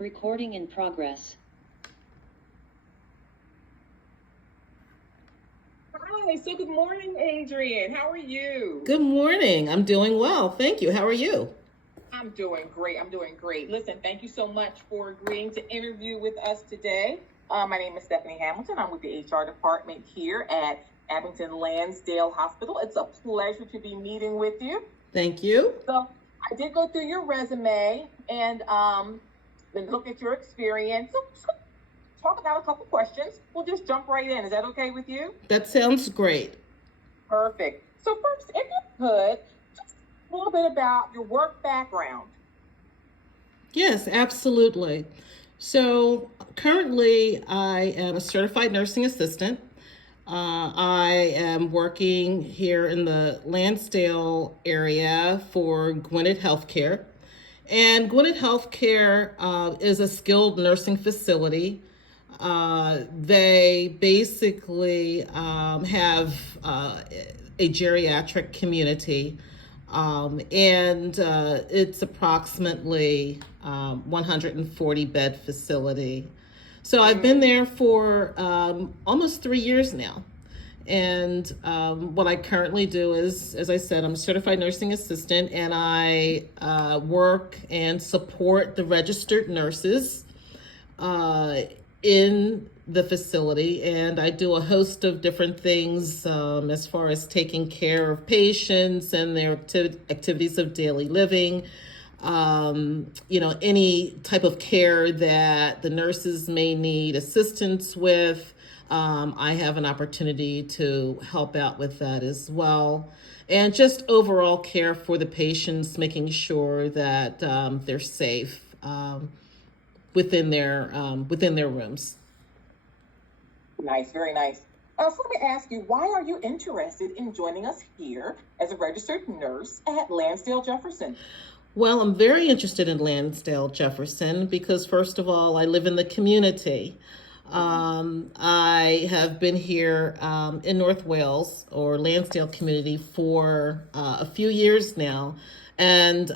Recording in progress. Hi, so good morning, Adrian. How are you? Good morning. I'm doing well. Thank you. How are you? I'm doing great. I'm doing great. Listen, thank you so much for agreeing to interview with us today. My name is Stephanie Hamilton. I'm with the HR department here at Abington Lansdale Hospital. It's a pleasure to be meeting with you. Thank you. So I did go through your resume and then look at your experience. So talk about a couple questions. We'll just jump right in. Is that okay with you? That sounds great. Perfect. So first, if you could, just a little bit about your work background. Yes, absolutely. So currently, I am a certified nursing assistant. I am working here in the Lansdale area for Gwinnett Healthcare. And Gwinnett Healthcare is a skilled nursing facility. They basically have a geriatric community, and it's approximately 140 bed facility. So I've been there for almost 3 years now. And what I currently do is, as I said, I'm a certified nursing assistant, and I work and support the registered nurses in the facility, and I do a host of different things as far as taking care of patients and their activities of daily living. Any type of care that the nurses may need assistance with. I have an opportunity to help out with that as well. And just overall care for the patients, making sure that they're safe within their rooms. Nice, very nice. So let me ask you, why are you interested in joining us here as a registered nurse at Lansdale Jefferson? Well, I'm very interested in Lansdale Jefferson because, first of all, I live in the community. I have been here in North Wales or Lansdale community for a few years now. And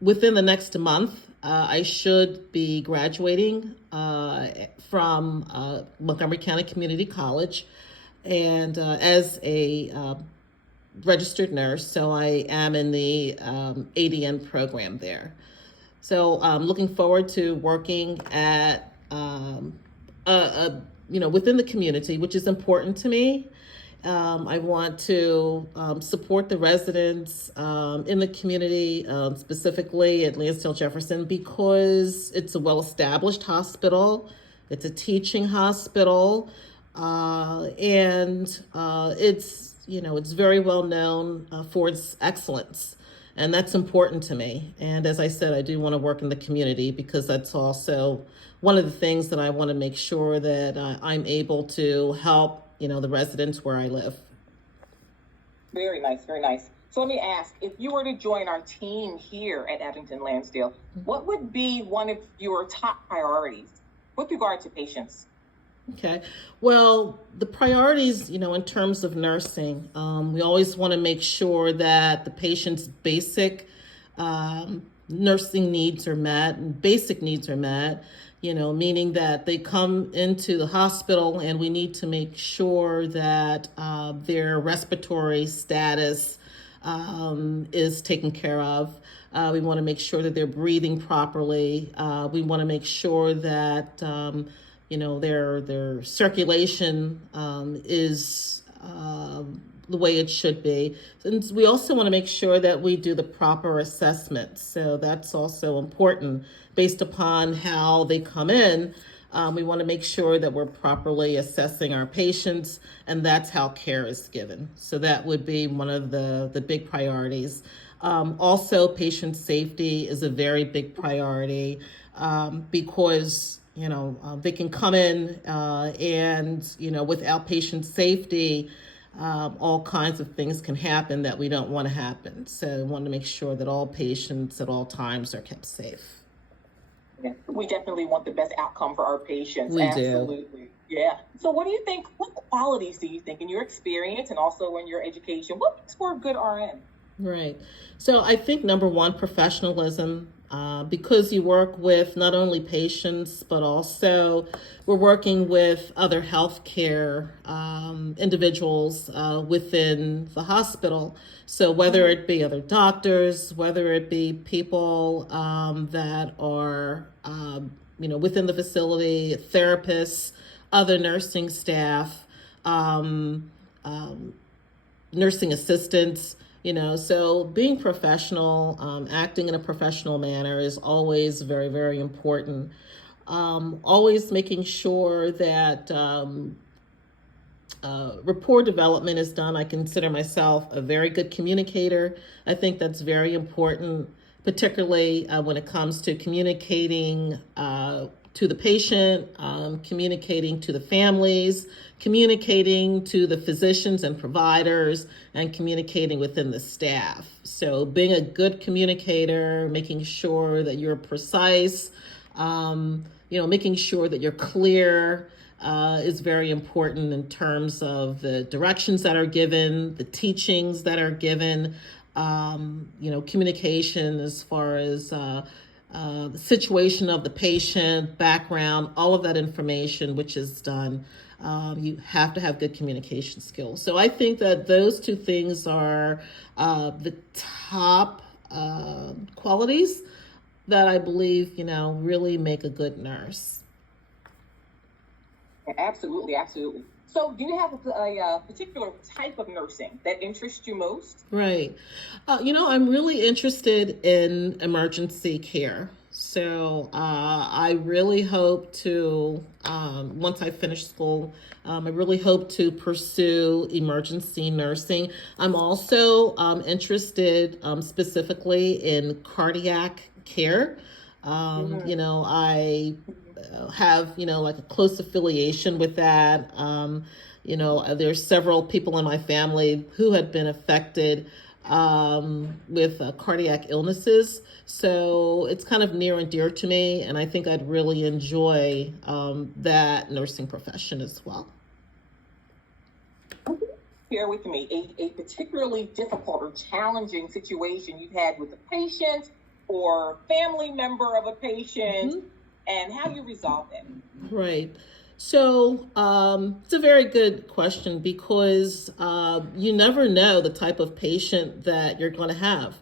within the next month, I should be graduating from Montgomery County Community College and as a registered nurse. So I am in the ADN program there. So I'm looking forward to working at within the community, which is important to me. I want to support the residents in the community, specifically at Lansdale Jefferson, because it's a well-established hospital. It's a teaching hospital, and it's very well known for its excellence. And that's important to me. And as I said, I do want to work in the community because that's also one of the things that I want to make sure that I'm able to help, the residents where I live. Very nice, very nice. So let me ask, if you were to join our team here at Abington Lansdale, what would be one of your top priorities with regard to patients? Okay. Well, the priorities, in terms of nursing, we always want to make sure that the patient's basic nursing needs are met, and basic needs are met, meaning that they come into the hospital and we need to make sure that their respiratory status is taken care of. We want to make sure that they're breathing properly. We want to make sure that their circulation is the way it should be. And we also want to make sure that we do the proper assessment. So that's also important based upon how they come in. We want to make sure that we're properly assessing our patients, and that's how care is given. So that would be one of the big priorities. Also, patient safety is a very big priority because they can come in and, without patient safety, all kinds of things can happen that we don't want to happen. So we want to make sure that all patients at all times are kept safe. Yeah, we definitely want the best outcome for our patients. We Absolutely. do. Yeah. So what qualities do you think in your experience and also in your education, what makes for a good RN? Right. So I think number one, professionalism. because you work with not only patients, but also we're working with other healthcare individuals within the hospital. So whether it be other doctors, whether it be people that are, within the facility, therapists, other nursing staff, um, um, nursing assistants, so being professional, acting in a professional manner is always very, very important. Always making sure that rapport development is done. I consider myself a very good communicator. I think that's very important, particularly when it comes to communicating to the patient, communicating to the families, communicating to the physicians and providers, and communicating within the staff. So being a good communicator, making sure that you're precise, making sure that you're clear, is very important in terms of the directions that are given, the teachings that are given, communication as far as the situation of the patient, background, all of that information which is done. You have to have good communication skills. So I think that those two things are the top qualities that I believe, really make a good nurse. Absolutely, absolutely. So do you have a particular type of nursing that interests you most? Right. I'm really interested in emergency care. So I really hope to, once I finish school, I really hope to pursue emergency nursing. I'm also interested specifically in cardiac care. I have, like a close affiliation with that. There's several people in my family who had been affected with cardiac illnesses. So it's kind of near and dear to me, and I think I'd really enjoy that nursing profession as well. Share with me a particularly difficult or challenging situation you've had with a patient or family member of a patient, and how you resolve it. Right. So it's a very good question because you never know the type of patient that you're going to have.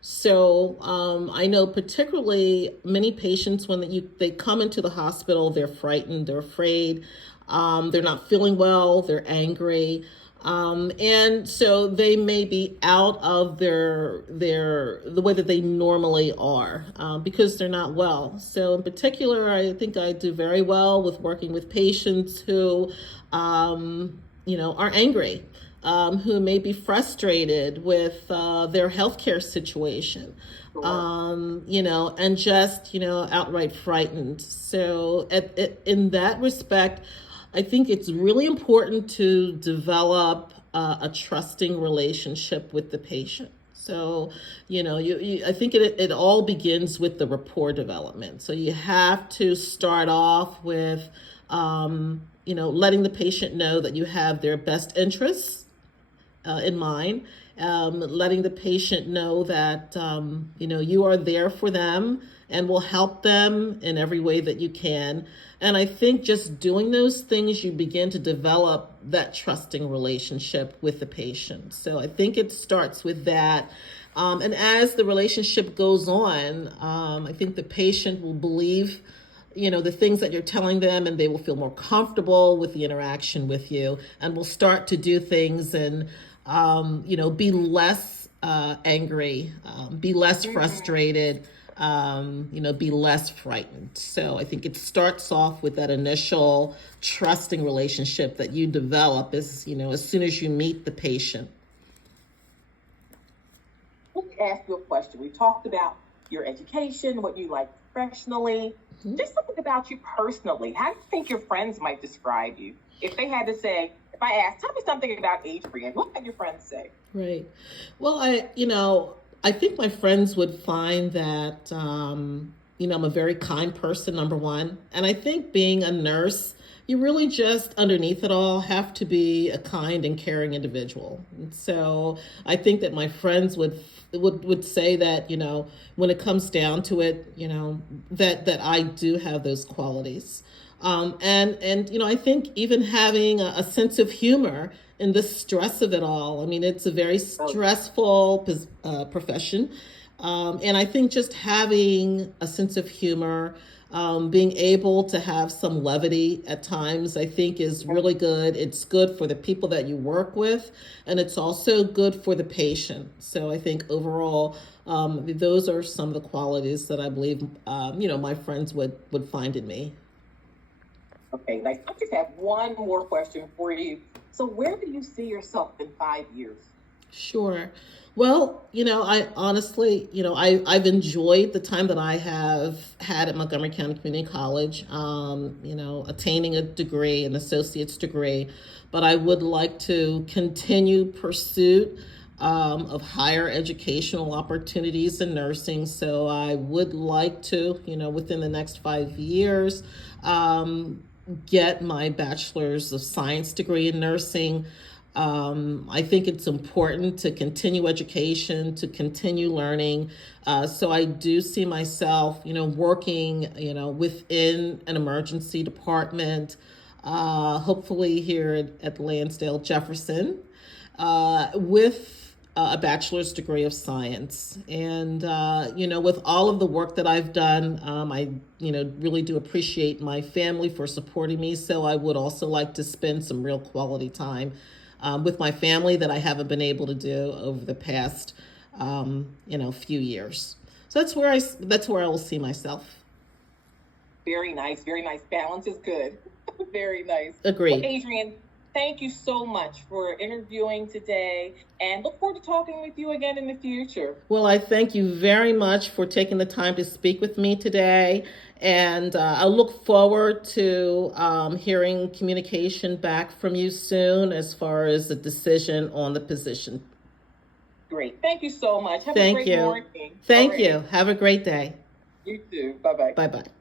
So I know particularly many patients when they come into the hospital, they're frightened, they're afraid, they're not feeling well, they're angry. And so they may be out of the way that they normally are because they're not well. So in particular, I think I do very well with working with patients who, are angry, who may be frustrated with their healthcare situation, and just, outright frightened. So in that respect, I think it's really important to develop a trusting relationship with the patient. So, I think it all begins with the rapport development. So you have to start off with, letting the patient know that you have their best interests in mind, letting the patient know that, you are there for them and will help them in every way that you can. And I think just doing those things, you begin to develop that trusting relationship with the patient. So I think it starts with that. And as the relationship goes on, I think the patient will believe, the things that you're telling them, and they will feel more comfortable with the interaction with you and will start to do things and, be less angry, be less frustrated, be less frightened. So I think it starts off with that initial trusting relationship that you develop as soon as you meet the patient. Let me ask you a question. We talked about your education, what you like professionally. Just something about you personally. How do you think your friends might describe you? If they had to say, if I asked, tell me something about Adrian, what would your friends say? Right. Well, I think my friends would find that, I'm a very kind person, number one. And I think being a nurse, you really just underneath it all have to be a kind and caring individual. And so I think that my friends would would say that, when it comes down to it, that I do have those qualities. And I think even having a sense of humor in the stress of it all. I mean, it's a very stressful profession. And I think just having a sense of humor, being able to have some levity at times, I think is really good. It's good for the people that you work with, and it's also good for the patient. So I think overall, those are some of the qualities that I believe, my friends would find in me. Okay, nice. I just have one more question for you. So where do you see yourself in 5 years? Sure. Well, I honestly, I've enjoyed the time that I have had at Montgomery County Community College, attaining a degree, an associate's degree, but I would like to continue pursuit of higher educational opportunities in nursing. So I would like to, within the next 5 years, get my bachelor's of science degree in nursing. I think it's important to continue education, to continue learning. So I do see myself, working, within an emergency department, hopefully here at Lansdale Jefferson, with a bachelor's degree of science. And, with all of the work that I've done, I, really do appreciate my family for supporting me. So I would also like to spend some real quality time with my family that I haven't been able to do over the past, few years. So that's where I will see myself. Very nice, very nice. Balance is good. Very nice. Agreed. Well, Adrienne, thank you so much for interviewing today, and look forward to talking with you again in the future. Well, I thank you very much for taking the time to speak with me today. And I look forward to hearing communication back from you soon as far as the decision on the position. Great. Thank you so much. Have Thank a great you. morning. Thank you. Have a great day. You too. Bye-bye. Bye-bye.